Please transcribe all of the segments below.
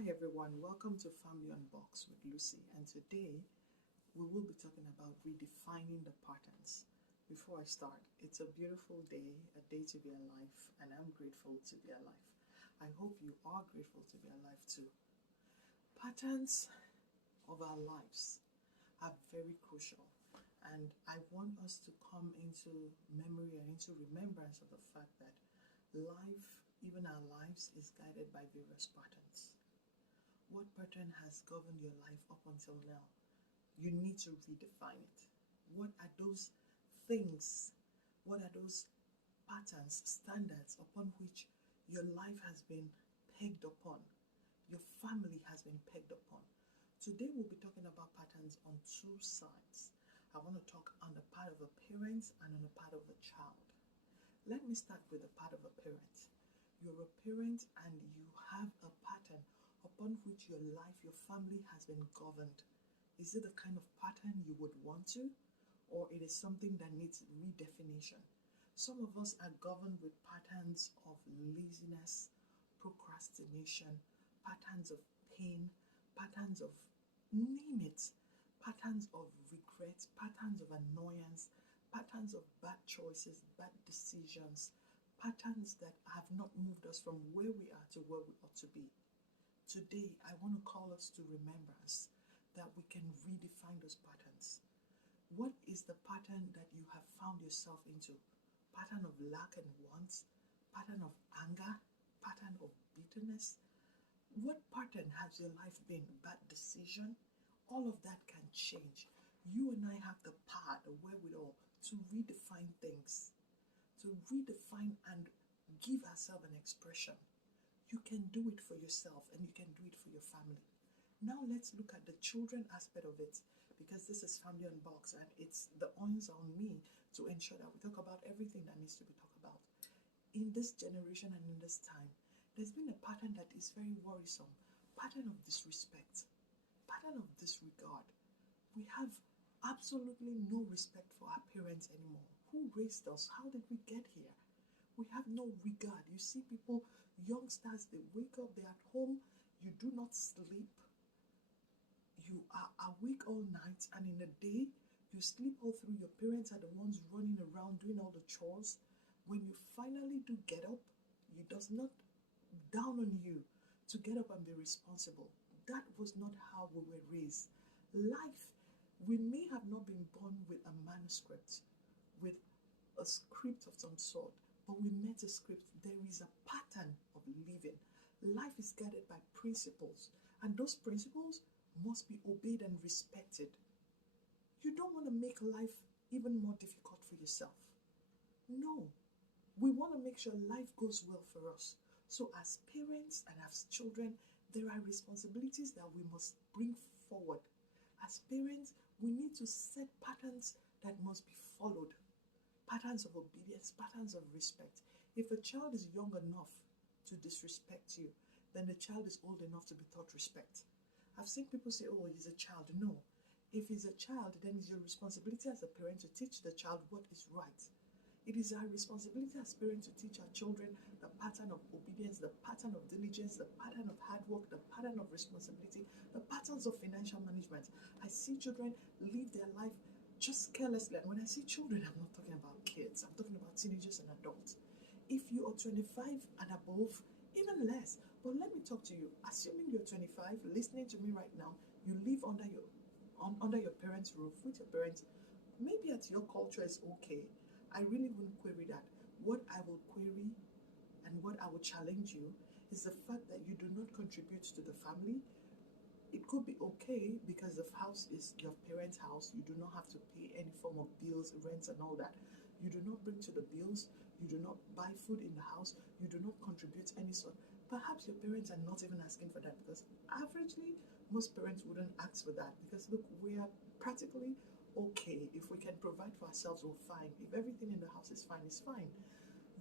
Hi everyone, welcome to Family Unbox with Lucy, and today we will be talking about redefining the patterns. Before I start, it's a beautiful day, a day to be alive, and I'm grateful to be alive. I hope you are grateful to be alive too. Patterns of our lives are very crucial, and I want us to come into memory and into remembrance of the fact that life, even our lives, is guided by various patterns. What pattern has governed your life up until now? You need to redefine it. What are those things? What are those patterns, standards upon which your life has been pegged upon? Your family has been pegged upon. Today we'll be talking about patterns on two sides. I want to talk on the part of a parent and on the part of a child. Let me start with the part of a parent. You're a parent and you have a pattern upon which your life, your family has been governed. Is it the kind of pattern you would want to, or it is something that needs redefinition? Some of us are governed with patterns of laziness, procrastination, patterns of pain, patterns of name it, patterns of regret, patterns of annoyance, patterns of bad choices, bad decisions, patterns that have not moved us from where we are to where we ought to be. Today, I want to call us to remembrance that we can redefine those patterns. What is the pattern that you have found yourself into? Pattern of lack and want, pattern of anger, pattern of bitterness. What pattern has your life been? Bad decision? All of that can change. You and I have the power, the wherewithal to redefine things, to redefine and give ourselves an expression. You can do it for yourself and you can do it for your family. Now let's look at the children aspect of it, because this is Family Unbox and it's the onus on me to ensure that we talk about everything that needs to be talked about. In this generation and in this time, there's been a pattern that is very worrisome. Pattern of disrespect, pattern of disregard. We have absolutely no respect for our parents anymore. Who raised us? How did we get here? We have no regard. You see people, youngsters, they wake up, they're at home, you do not sleep. You are awake all night, and in the day, you sleep all through. Your parents are the ones running around doing all the chores. When you finally do get up, it does not down on you to get up and be responsible. That was not how we were raised. Life, we may have not been born with a manuscript, with a script of some sort, but we met a script. There is a pattern of living. Life is guided by principles, and those principles must be obeyed and respected. You don't want to make life even more difficult for yourself. No, we want to make sure life goes well for us. So as parents and as children, there are responsibilities that we must bring forward. As parents, we need to set patterns that must be followed. Patterns of obedience, patterns of respect. If a child is young enough to disrespect you, then the child is old enough to be taught respect. I've seen people say, oh, he's a child. No. If he's a child, then it's your responsibility as a parent to teach the child what is right. It is our responsibility as parents to teach our children the pattern of obedience, the pattern of diligence, the pattern of hard work, the pattern of responsibility, the patterns of financial management. I see children live their life just carelessly. And when I see children, I'm not talking about kids. I'm talking about teenagers and adults. If you are 25 and above, even less. But let me talk to you. Assuming you're 25, listening to me right now, you live under your parents' roof with your parents. Maybe at your culture is okay. I really wouldn't query that. What I will query and what I will challenge you is the fact that you do not contribute to the family. It could be okay because the house is your parents' house. You do not have to pay any form of bills, rents, and all that. You do not bring to the bills. You do not buy food in the house. You do not contribute any sort. Perhaps your parents are not even asking for that, because averagely, most parents wouldn't ask for that, because look, we are practically okay. If we can provide for ourselves, we're fine. If everything in the house is fine, it's fine.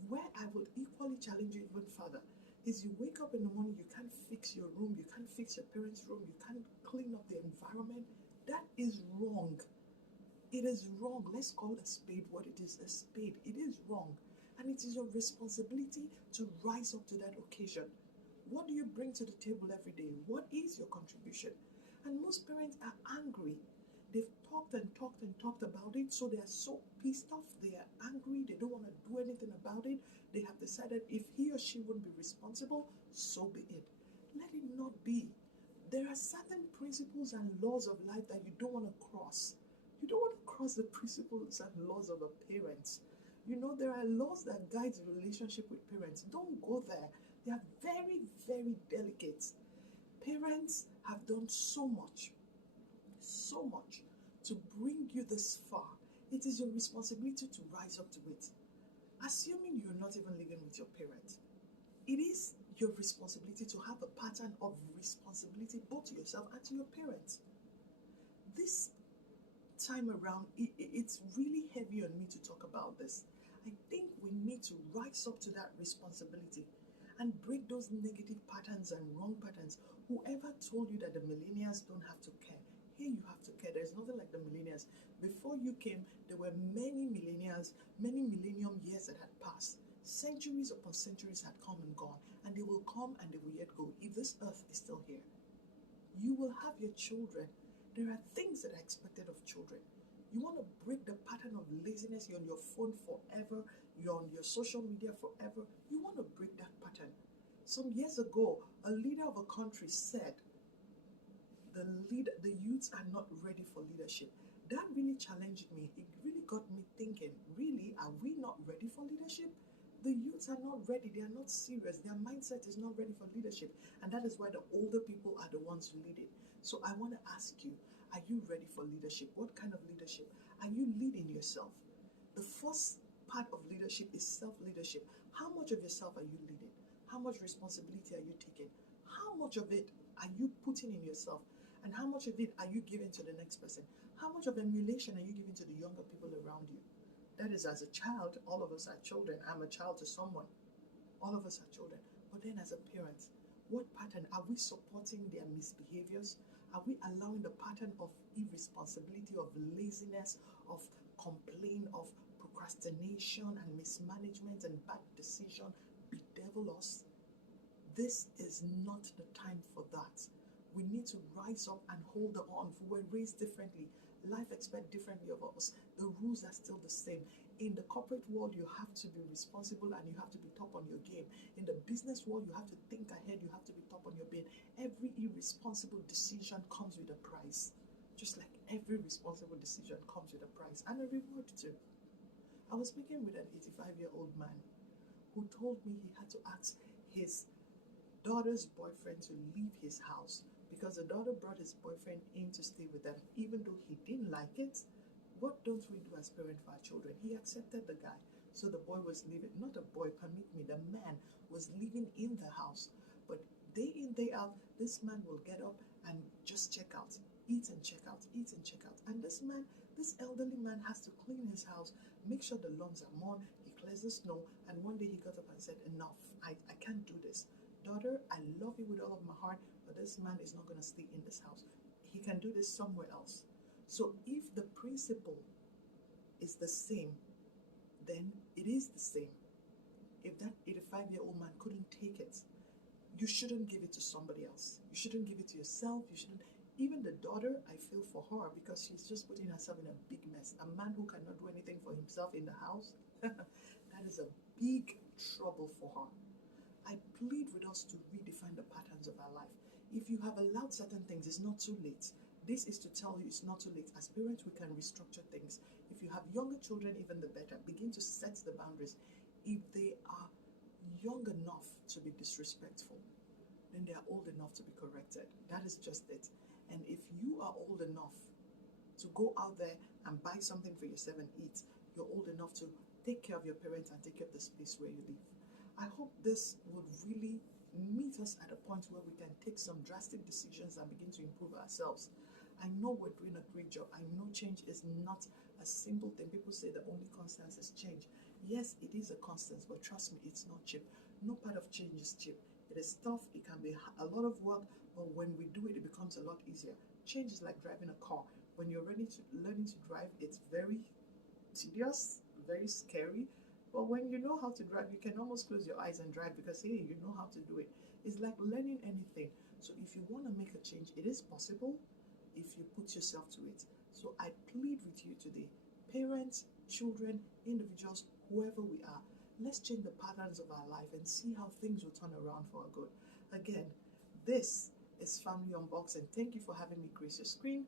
Where I would equally challenge you even further is you wake up in the morning, you can't fix your room, you can't fix your parents' room, you can't clean up the environment. That is wrong. It is wrong. Let's call a spade what it is, a spade. It is wrong. And it is your responsibility to rise up to that occasion. What do you bring to the table every day? What is your contribution? And most parents are angry. They've talked and talked and talked about it, so they are so pissed off. They are angry. They don't want to do anything about it. They have decided if he or she wouldn't be responsible, so be it. Let it not be. There are certain principles and laws of life that you don't want to cross. You don't want to cross the principles and laws of a parent. There are laws that guide the relationship with parents. Don't go there. They are very, very delicate. Parents have done so much to bring you this far. It is your responsibility to rise up to it. Assuming you're not even living with your parents, it is your responsibility to have a pattern of responsibility both to yourself and to your parents. This time around, it's really heavy on me to talk about this. I think we need to rise up to that responsibility and break those negative patterns and wrong patterns. Whoever told you that the millennials don't have to care, hey, you have to care. There's nothing like the millennials. Before you came, there were many millennials, many millennium years that had passed. Centuries upon centuries had come and gone, and they will come and they will yet go. If this earth is still here, you will have your children. There are things that are expected of children. You want to break the pattern of laziness. You're on your phone forever. You're on your social media forever. You want to break that pattern. Some years ago, a leader of a country said, the youths are not ready for leadership. That really challenged me. It really got me thinking, really, are we not ready for leadership? The youths are not ready. They are not serious. Their mindset is not ready for leadership. And that is why the older people are the ones who lead it. So I want to ask you, are you ready for leadership? What kind of leadership? Are you leading yourself? The first part of leadership is self-leadership. How much of yourself are you leading? How much responsibility are you taking? How much of it are you putting in yourself? And how much of it are you giving to the next person? How much of emulation are you giving to the younger people around you? That is, as a child, all of us are children. I'm a child to someone. All of us are children. But then as a parent, what pattern? Are we supporting their misbehaviors? Are we allowing the pattern of irresponsibility, of laziness, of complaint, of procrastination and mismanagement and bad decision bedevil us? This is not the time for that. We need to rise up and hold on. We're raised differently. Life expects differently of us. The rules are still the same. In the corporate world, you have to be responsible and you have to be top on your game. In the business world, you have to think ahead. You have to be top on your game. Every irresponsible decision comes with a price. Just like every responsible decision comes with a price and a reward too. I was speaking with an 85-year-old man who told me he had to ask his daughter's boyfriend to leave his house because the daughter brought his boyfriend in to stay with them, even though he didn't like it. What don't we do as parents for our children? He accepted the guy. So the boy was living, not a boy, permit me, the man was living in the house. But day in, day out, this man will get up and just check out, eat and check out, eat and check out. And this elderly man has to clean his house, make sure the lawns are mown, he clears the snow. And one day he got up and said, enough, I can't do this. Daughter, I love you with all of my heart, but this man is not going to stay in this house. He can do this somewhere else. So if the principle is the same, then it is the same. If that 85-year-old man couldn't take it, you shouldn't give it to somebody else. You shouldn't give it to yourself. You shouldn't. Even the daughter, I feel for her because she's just putting herself in a big mess. A man who cannot do anything for himself in the house, that is a big trouble for her. I plead with us to redefine the patterns of our life. If you have allowed certain things, it's not too late. This is to tell you it's not too late. As parents, we can restructure things. If you have younger children, even the better. Begin to set the boundaries. If they are young enough to be disrespectful, then they are old enough to be corrected. That is just it. And if you are old enough to go out there and buy something for yourself and eat, you're old enough to take care of your parents and take care of the space where you live. I hope this would really meet us at a point where we can take some drastic decisions and begin to improve ourselves. I know we're doing a great job. I know change is not a simple thing. People say the only constant is change. Yes, it is a constant, but trust me, it's not cheap. No part of change is cheap. It is tough. It can be a lot of work, but when we do it, it becomes a lot easier. Change is like driving a car. When you're learning to drive, it's very tedious, very scary. But when you know how to drive, you can almost close your eyes and drive because, hey, you know how to do it. It's like learning anything. So if you want to make a change, it is possible if you put yourself to it. So I plead with you today, parents, children, individuals, whoever we are, let's change the patterns of our life and see how things will turn around for our good. Again, this is Family Unboxing. Thank you for having me grace your screen.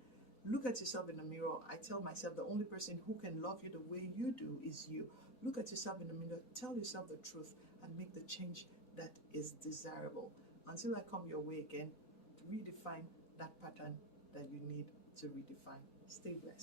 Look at yourself in the mirror. I tell myself the only person who can love you the way you do is you. Look at yourself in the mirror, tell yourself the truth, and make the change that is desirable. Until I come your way again, redefine that pattern that you need to redefine. Stay blessed.